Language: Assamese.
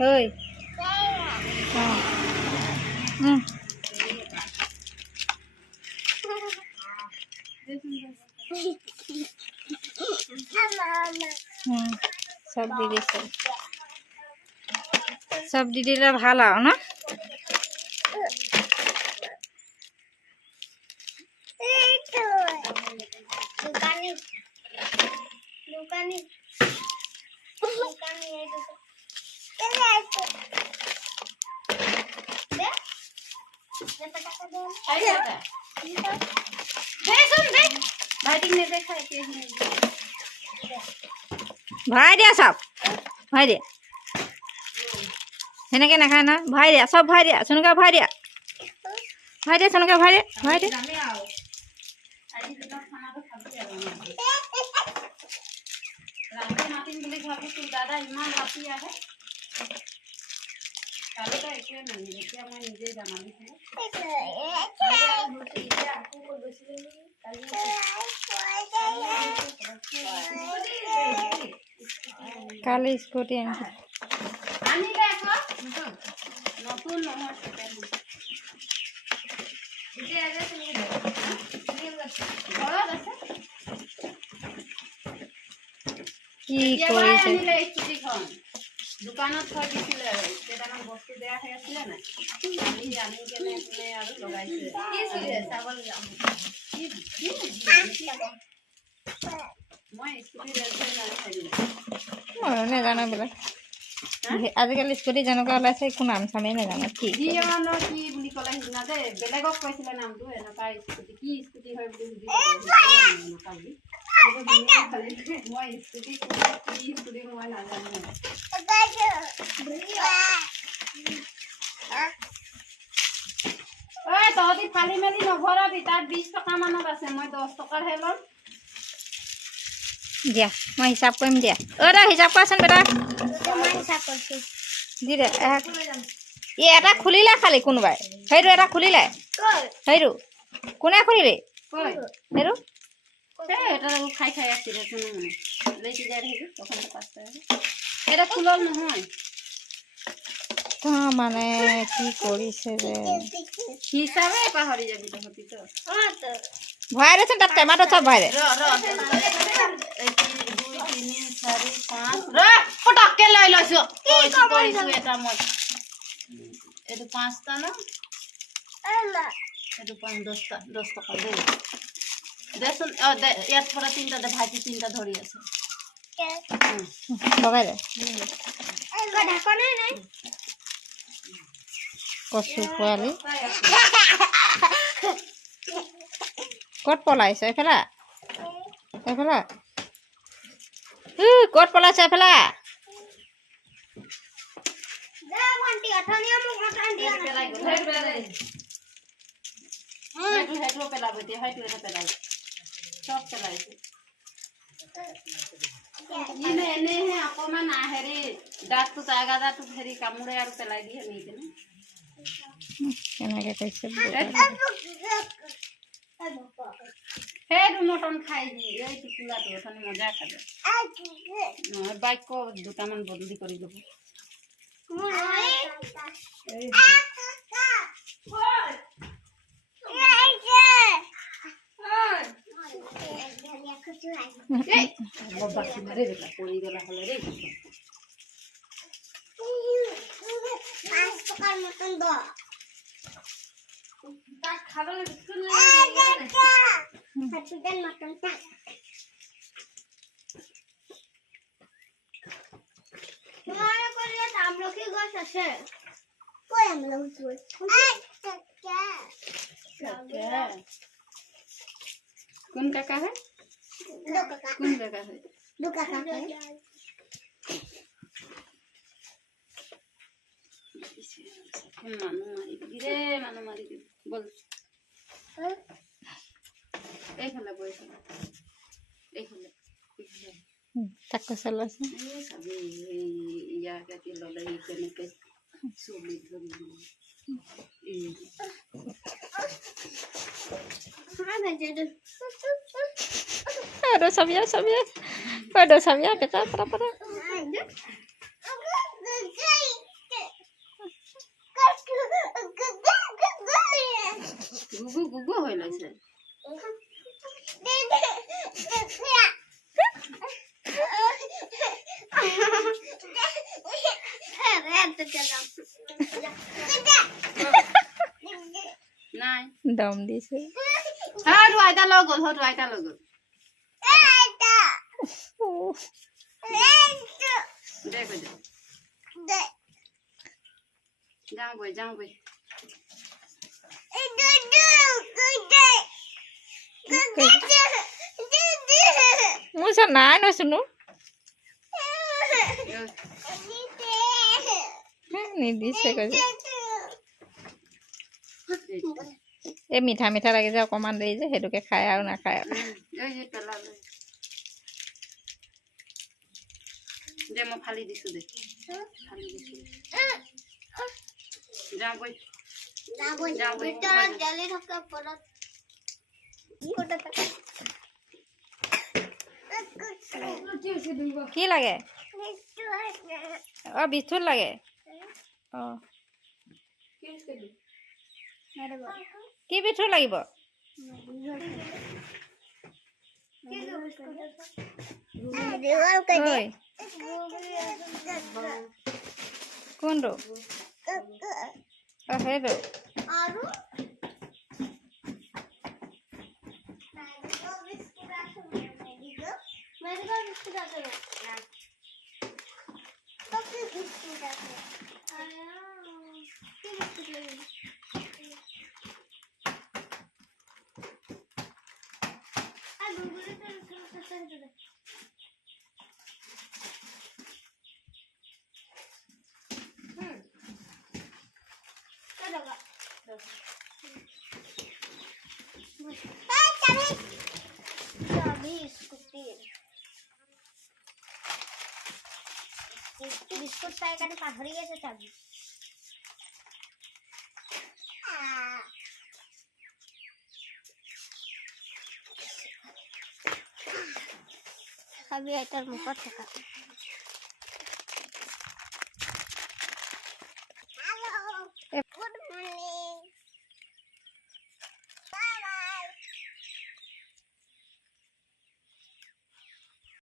ơi सब दीदी सब दीदीरा ভালো না ভাই দিয়া সব ভাই দিয়া সেনেকে নাখায় না ভাই দিয়া সব ভাই দিয়া সোনুকা ভাই দিয়া সোনুকা ভাই দিয়া দাদা ইমান ৰাতি আহে কালি তো একোৱে নাই এতিয়া মই নিজে জানালিছিলো কালি স্কুটি আনিলে নতুন নহয় কি কৰিছে স্কুটিখন দোকানত থৈ দিছিলে কেইটামান বস্তু বেয়া হৈ আছিলে না আনি কেনে কোনে আৰু লগাইছে চাবলৈ যাম মই স্কুটি নাজানো বোলে আজিকালি স্কুটি যেনেকুৱা ওলাইছে একো নাম চামেই নাজানো কি কি বুলি ক'লে সিদিনা যে বেলেগক কৈছিলে নামটো এনেকুৱা স্কুটি কি স্কুটি হয় বুলি সুধিছে মই স্কুটি কি স্কুটি মই নাজানো ঐ তহঁতি ফালি মেলি নভৰাবি তাত 20 টকা মানত আছে মই 10 টকাৰহে ল'ম দিয়া মই হিচাপ কৰিম দিয়া দা হিচাপ কৰাচোন বেটা মই হিচাপ কৰিছো দি দে এটা খুলিলে খালি কোনোবাই সেইটো এটা খুলিলে সেইটো কোনে খুলিলে সেইটো এটা খাই খাই আছিলে লেচি যায় সেইটো তখন 5 টাকা এটা খুলল নহয় মানে কি কৰিছে যে হিচাপে পাহৰি যাবি তহঁতি তো ভৰাই দেচোন তাত টেমাটো চব ভৰাই দে পটককে লৈ লৈছো এটা মই এইটো 5টা না এইটো 10 টকা দে দেচোন ইয়াত পৰা 3টা দে ভাইটি 3টা ধৰি আছে লগাই দে ঢাকনে নাই কচু পোৱালি ক'ত পলাইছে এফালে ক'ত পলাইছে এফালে এনেহে অকমান হেৰি দাঁতটো জাগা দাঁতটো হেৰি কামোৰে আৰু পেলাই দিয়ে নি কেনেকে কৈছে সেইটো মটন খাই দি এই টুকুলাটো ওখানে মজা খাবে বাইক দুটামান বদলি কৰি ল'ব আমলখি গছ আছে কই আমলখি গছ কোন কাকা है কোন কাকা है दो काका है मानो मारी दे बोल এইফালে বইছে এইফালে তাকো চলাছে সবে ইয়া কাটি ললাই কেনেকে চলি ধৰি Aduh, Samia, Samia. Aduh, Samia, kita para. গুগু গুগু হয়ে লাগছে নাই দম দিছে হ্যাঁ আইতা লগল হতো আইতা লগল দেখো যাও বই মুছা নাই নচুনো নিদিছে কৈছে এই মিঠা মিঠা লাগে যে অকণমান দেৰি যে সেইটোকে খায় আৰু নাখায় দে মই ফালি দিছো দে ফালি দিছো যাও বই কি লাগে অ বিস্কুট লাগে অ কি বিস্কুট লাগিব কোনটো অ সেইটো বিস্কুট পাই কাটি পাহৰি আছে চাবি চাবি আইতাৰ মুখত থকা